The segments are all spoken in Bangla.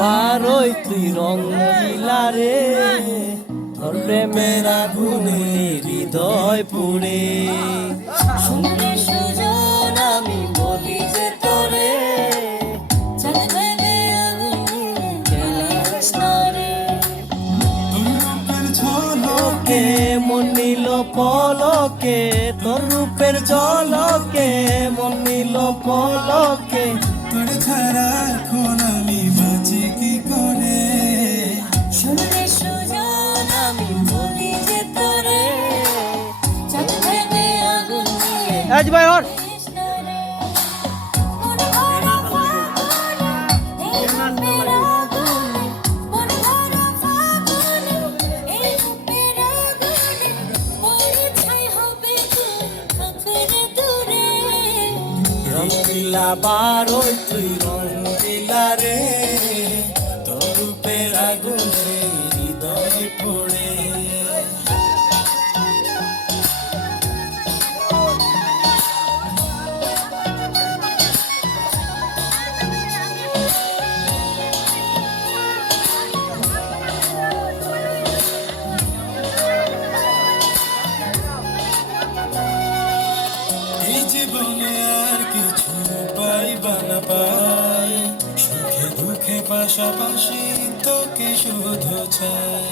বারোই তুই রঙিলা রে, তোর প্রেমের আগুনে হৃদয় পুড়ে। শুনলে সুজন আমি বলি যে তোরে, চাঁদ ভেবে আগুনে জ্বালাস না রে। ঝলকে মন নিল পলকে, তোর রূপের ঝলকে মন নিল পলকে। তোর ছাড়া এখন আমি বাঁচি কি করে? শুনলে সুজন আমি বলি যে তোরে, চাঁদ ভেবে আগুনে আজ ভাই হর জ্বালাস না রে। মন ভরা ফাগুনে, এই রূপের আগুনে, মন ভরা ফাগুনে, এই রূপের আগুনে, পড়ে ছাই হবে তুই আঁখরে দূরে। রঙিলা বারোই তুই রঙিলা রে, তোর রূপের আগুনে হৃদয় পুড়ে। এই জীবনে আর কিছু পাইবা না পাই, সুখে দুঃখে পাশাপাশি তোকে শুধু চাই।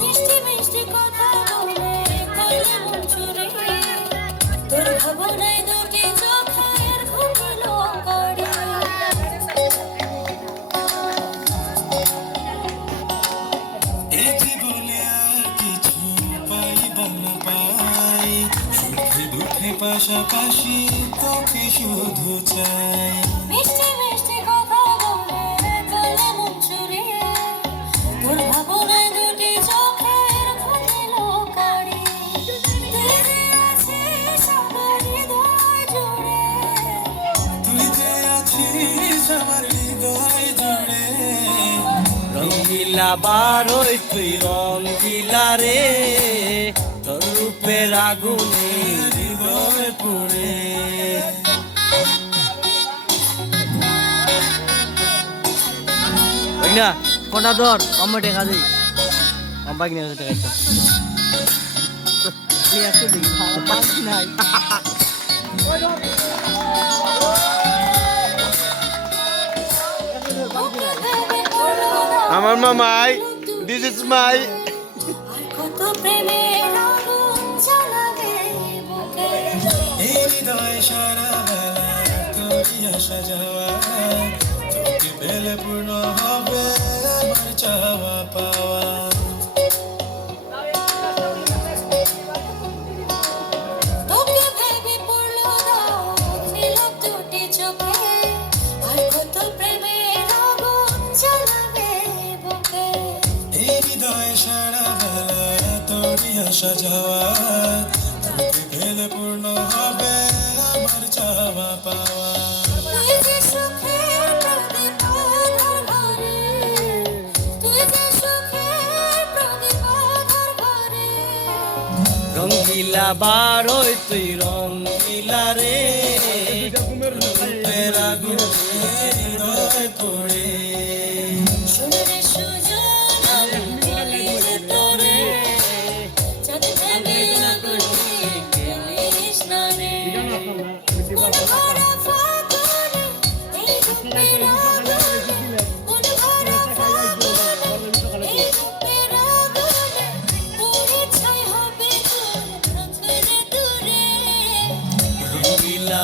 মিষ্টি মিষ্টি কথা বলে করলে মন চুরি, তোর ভাবনায় দুটি চোখের ঘুমিল করি। এই জীবনে আর কিছু পাইবা না পাই, সুখে দুঃখে পাশাপাশি তোকে শুধু চাই। মিষ্টি মিষ্টি কথা বলে করলে মন চুরি, তোর ভাবনায় দুটি চোখের ঘুমিল করি। তুই যে আছিস আমার হৃদয় জুড়ে, তুই যে আছিস আমার হৃদয় জুড়ে। রঙিলা বারোই তুই রঙিলা রে, তোর রূপের আগুনে হৃদয় পুড়ে। না কোনটা ধর আমার টাকা দিই, আমার বাইক নিয়ে টাকা ইচ্ছা দেখি বাকি নাই। আমার মামাই, দিস ইজ মাই। আর কত প্রেমের আগুন জ্বালাবে বুকে। এই হৃদয় সারা বেলা তোরই আসা যাওয়া, তোকে পেলে পূর্ণ হবে আমার চাওয়া পাওয়া। তোকে ভেবে পড়লো দাও নীলব দুটি চোখে, আর কত প্রেমের আগুন জ্বালাবে বুকে। এই হৃদয় সারা বেলা তোরই আসা যাওয়া, তোকে পেলে পূর্ণ হবে আমার চাওয়া পাওয়া। তুই যে সুখের প্রদীপ আধার ঘরে, তুই যে সুখের প্রদীপ আধার ঘরে। রঙিলা বারোই তুই রঙিলা রে, রূপের আগুনে হৃদয় পুড়ে। শুনলে সুজন আমি বলি যে তোরে, চাঁদ ভেবে আগুনে জ্বালিস না রে। মন ভরা ফাগুনে, এই রূপের আগুনে, মন ভরা ফাগুনে, এই রূপের আগুনে, পড়ে ছাই হবে তোর আঁখরে দূরে। রঙিলা